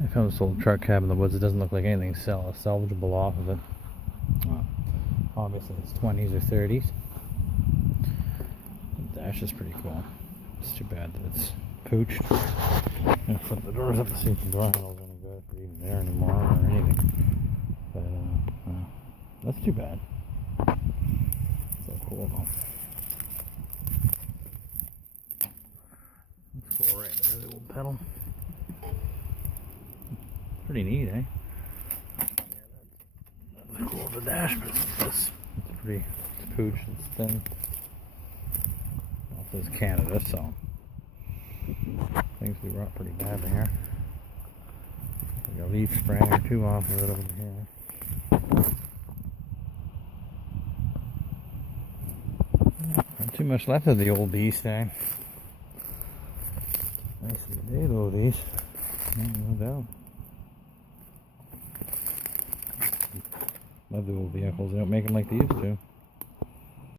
I found this old truck cab in the woods. It doesn't look like anything salvageable off of it. Well, obviously it's 20s or 30s. The dash is pretty cool. It's too bad that it's pooched. I'm gonna flip the doors up to see if the door handle's any good, or even there anymore, or anything. But that's too bad. So cool though. That's cool right there, the old pedal. Pretty neat, eh? That's cool, the dash, but it's pretty pooch, it's thin. This is Canada, so things we rot pretty badly here. Like a leaf spring or two off of it over here. Not too much left of the old beast, eh? Nice and big though, these. No doubt. Love the old vehicles, they don't make them like they used to.